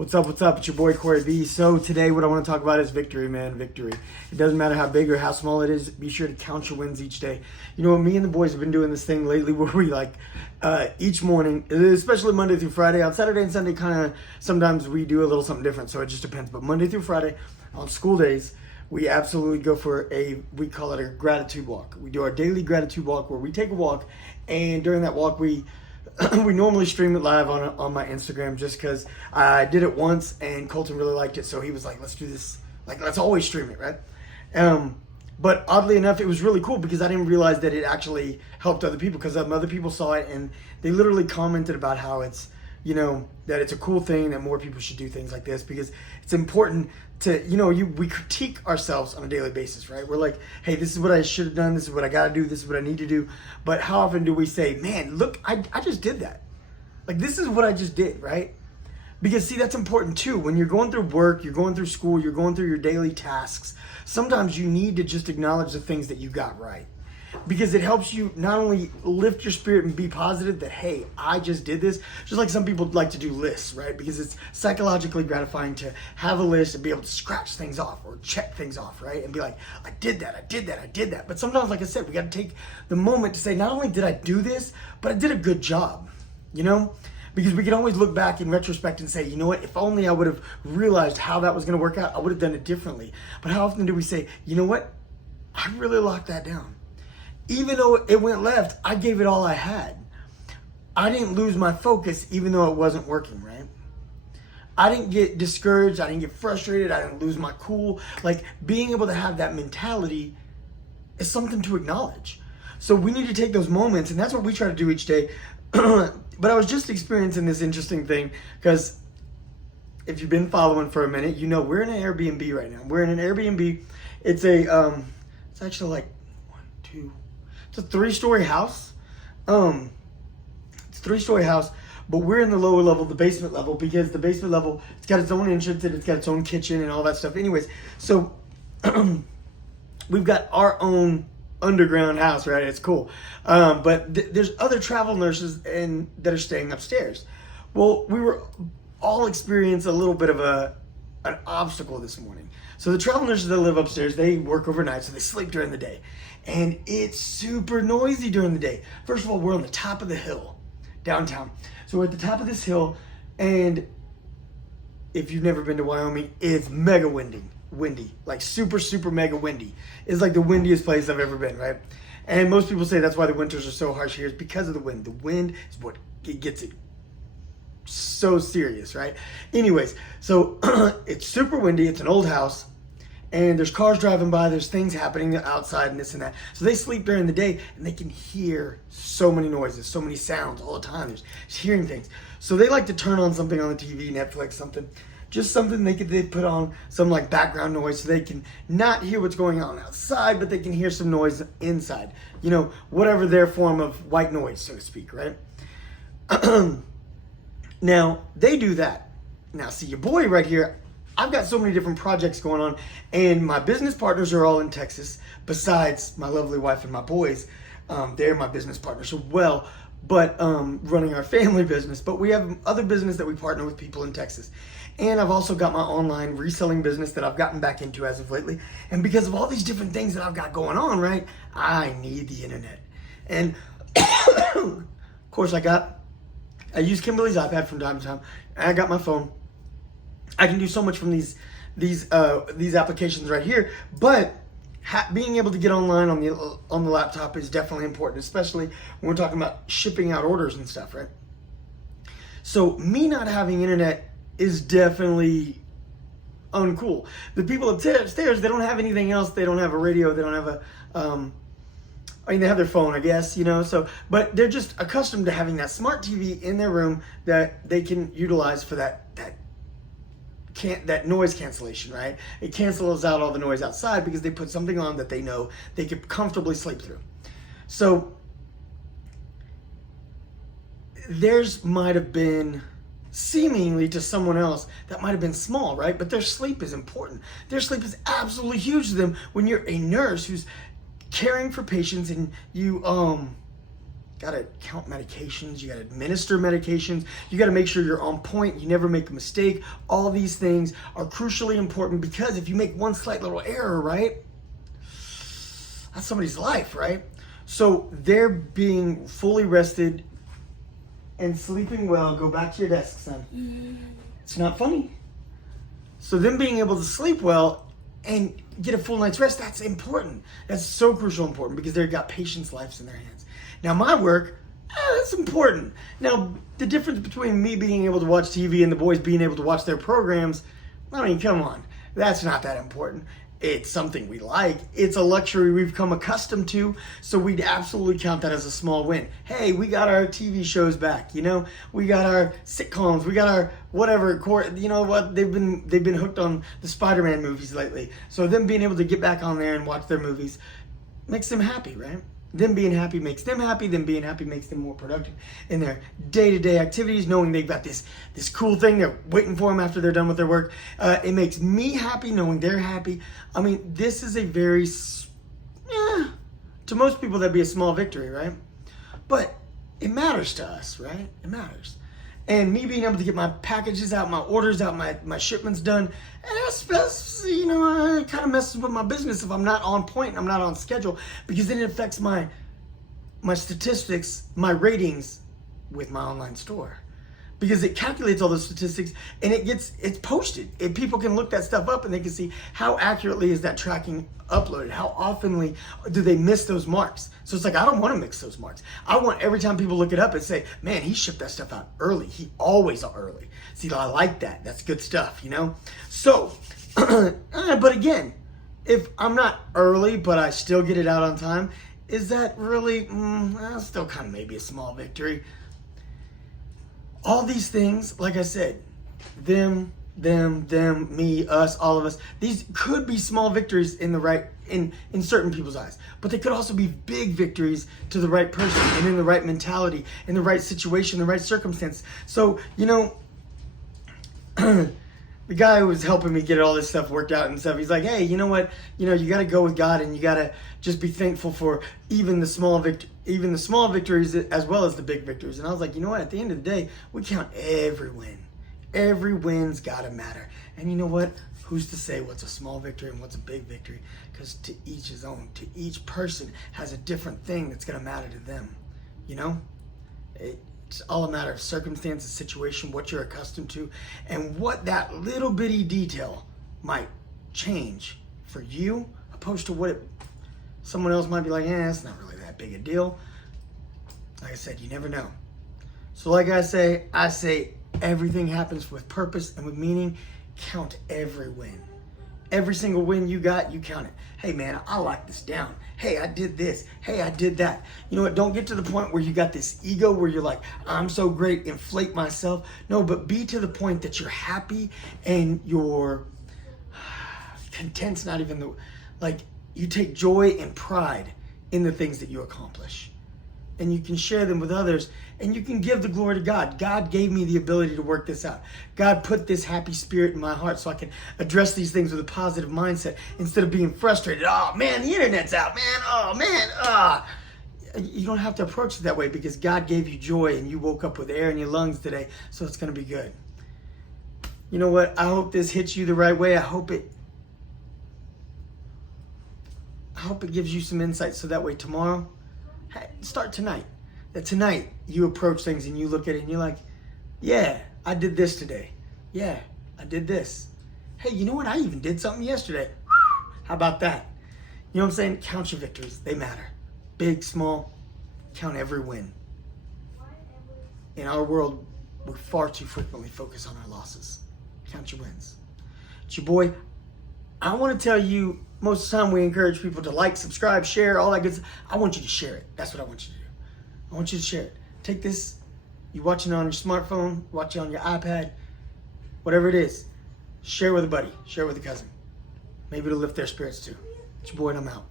What's up? What's up? It's your boy Corey B. So today what I want to talk about is victory, man. Victory. It doesn't matter how big or how small it is. Be sure to count your wins each day. You know what? Me and the boys have been doing this thing lately where we each morning, especially Monday through Friday. On Saturday and Sunday, kind of sometimes we do a little something different. So it just depends. But Monday through Friday on school days, we absolutely go for we call it a gratitude walk. We do our daily gratitude walk where we take a walk, and during that walk we normally stream it live on my Instagram just because I did it once and Colton really liked it, so he was like, let's do this, let's always stream it, right? But oddly enough, it was really cool because I didn't realize that it actually helped other people, because other people saw it and they literally commented about how it's, that it's a cool thing, that more people should do things like this, because it's important to, we critique ourselves on a daily basis, right? We're like, hey, this is what I should have done, this is what I got to do, this is what I need to do. But how often do we say, man, look, I just did that. This is what I just did, right? Because see, that's important too. When you're going through work, you're going through school, you're going through your daily tasks, sometimes you need to just acknowledge the things that you got right. Because it helps you not only lift your spirit and be positive that, hey, I just did this. Just like some people like to do lists, right? Because it's psychologically gratifying to have a list and be able to scratch things off or check things off, right? And be like, I did that, I did that, I did that. But sometimes, like I said, we got to take the moment to say, not only did I do this, but I did a good job, Because we can always look back in retrospect and say, you know what, if only I would have realized how that was going to work out, I would have done it differently. But how often do we say, you know what, I really locked that down. Even though it went left, I gave it all I had. I didn't lose my focus even though it wasn't working, right? I didn't get discouraged. I didn't get frustrated. I didn't lose my cool. Being able to have that mentality is something to acknowledge. So we need to take those moments, and that's what we try to do each day. But I was just experiencing this interesting thing, because if you've been following for a minute, we're in an Airbnb right now. We're in an Airbnb. It's it's actually it's a 3-story house. It's a 3-story house, but we're in the lower level, the basement level, because the basement level, it's got its own entrance and it's got its own kitchen and all that stuff. Anyways, so we've got our own underground house, right? It's cool. But there's other travel nurses that are staying upstairs. Well, we were all experiencing a little bit of an obstacle this morning. So the travel nurses that live upstairs, they work overnight, so they sleep during the day. And it's super noisy during the day. First of all, we're on the top of the hill downtown. So we're at the top of this hill, and if you've never been to Wyoming, it's mega windy, super, super mega windy. It's like the windiest place I've ever been, right? And most people say that's why the winters are so harsh here, is because of the wind. The wind is what gets it so serious, right? Anyways, so it's super windy. It's an old house, and there's cars driving by. There's things happening outside and this and that. So they sleep during the day, and they can hear so many noises, so many sounds all the time. There's hearing things. So they like to turn on something on the TV, Netflix, something they put on some background noise, so they can not hear what's going on outside, but they can hear some noise inside. Whatever their form of white noise, so to speak, right? Now, they do that. Now, see, your boy right here, I've got so many different projects going on, and my business partners are all in Texas, besides my lovely wife and my boys. They're my business partners as well, but running our family business. But we have other business that we partner with people in Texas. And I've also got my online reselling business that I've gotten back into as of lately. And because of all these different things that I've got going on, right, I need the internet. And of course I use Kimberly's iPad from time to time. I got my phone. I can do so much from these applications right here, but being able to get online on the laptop is definitely important, especially when we're talking about shipping out orders and stuff, right? So me not having internet is definitely uncool. The people upstairs, they don't have anything else. They don't have a radio. They don't have they have their phone, I guess, so, but they're just accustomed to having that smart TV in their room that they can utilize for that noise cancellation, right? It cancels out all the noise outside because they put something on that they know they could comfortably sleep through. So theirs might have been seemingly to someone else that might have been small, right? But their sleep is important. Their sleep is absolutely huge to them when you're a nurse who's caring for patients, and you gotta count medications, you gotta administer medications, you gotta make sure you're on point, you never make a mistake. All these things are crucially important because if you make one slight little error, right, that's somebody's life, right? So they're being fully rested and sleeping well. Go back to your desk, son. It's not funny. So them being able to sleep well and get a full night's rest, that's important. That's so crucial important because they've got patients' lives in their hands. Now my work, that's important. Now the difference between me being able to watch TV and the boys being able to watch their programs, I mean, come on. That's not that important. It's something we like. It's a luxury we've come accustomed to, so we'd absolutely count that as a small win. Hey, we got our TV shows back, you know? We got our sitcoms, we got our whatever, you know what? They've been hooked on the Spider-Man movies lately. So them being able to get back on there and watch their movies makes them happy, right? Them being happy makes them happy. Them being happy makes them more productive in their day-to-day activities, knowing they've got this cool thing they're waiting for them after they're done with their work. It makes me happy knowing they're happy. I mean, this is a very, to most people that'd be a small victory, right? But it matters to us, right? It matters. And me being able to get my packages out, my orders out, my shipments done, and that's, you know, it kind of messes with my business if I'm not on point and I'm not on schedule, because then it affects my statistics, my ratings with my online store. Because it calculates all those statistics and it's posted. And people can look that stuff up and they can see how accurately is that tracking uploaded. How oftenly do they miss those marks? So it's like, I don't want to mix those marks. I want every time people look it up and say, man, he shipped that stuff out early. He always early. See, I like that. That's good stuff, you know? So, but again, if I'm not early, but I still get it out on time, is that really, still kind of maybe a small victory. All these things, like I said, them, me, us, all of us, these could be small victories in certain people's eyes, but they could also be big victories to the right person and in the right mentality, in the right situation, the right circumstance. So, you know, the guy who was helping me get all this stuff worked out and stuff, he's like, hey, you know what? You know, you got to go with God and you got to just be thankful for even the small victories as well as the big victories. And I was like, you know what? At the end of the day, we count every win. Every win's got to matter. And you know what? Who's to say what's a small victory and what's a big victory? Because to each his own. To each person has a different thing that's going to matter to them. You know? It's all a matter of circumstance, situation, what you're accustomed to, and what that little bitty detail might change for you, opposed to what someone else might be like, it's not really that big a deal. Like I said, you never know. So like I say everything happens with purpose and with meaning. Count every win. Every single win you got, you count it. Hey man, I locked this down. Hey, I did this. Hey, I did that. You know what? Don't get to the point where you got this ego where you're like, I'm so great, inflate myself. No, but be to the point that you're happy and you're content's not even the, like, you take joy and pride in the things that you accomplish. And you can share them with others, and you can give the glory to God. God gave me the ability to work this out. God put this happy spirit in my heart so I can address these things with a positive mindset instead of being frustrated. Oh man, the internet's out, man. Oh man, You don't have to approach it that way because God gave you joy and you woke up with air in your lungs today, so it's going to be good. You know what? I hope this hits you the right way. I hope it gives you some insight so that way tomorrow, start tonight. That tonight you approach things and you look at it and you're like, yeah, I did this today. Yeah, I did this. Hey, you know what? I even did something yesterday. How about that? You know what I'm saying? Count your victories. They matter. Big, small, count every win. In our world, we far too frequently focus on our losses. Count your wins. It's your boy. I want to tell you, most of the time we encourage people to like, subscribe, share, all that good stuff. I want you to share it. That's what I want you to do. I want you to share it. Take this, you watching it on your smartphone, watch it on your iPad, whatever it is. Share with a buddy, share with a cousin. Maybe it'll lift their spirits too. It's your boy and I'm out.